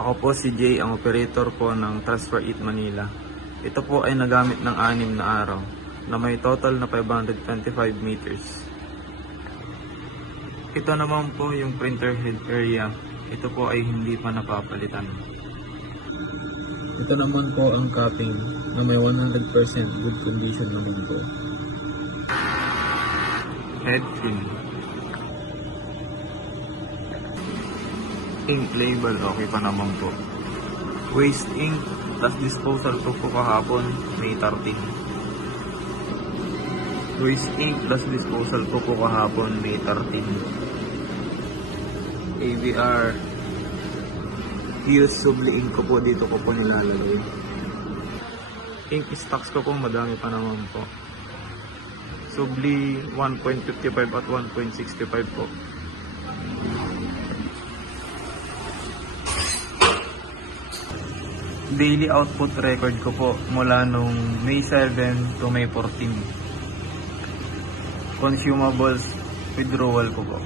Ako po si Jay, ang operator po ng Transfer It Manila. Ito po ay nagamit ng 6 na araw na may total na 525 meters. Ito naman po yung printer head area. Ito po ay hindi pa napapalitan. Ito naman po ang capping na may 100% good condition naman po. Head pin. Ink label, okay pa naman po. Waste ink, last disposal ko po kahapon, May 13. Waste ink, last disposal ko po kahapon, May 13. ABR, use subli ink ko po, dito ko po nilalagay. Ink stocks ko po, madami pa naman po. Subli 1.55 at 1.65 po. Daily output record ko po mula nung May 7 to May 14. Consumables withdrawal ko po.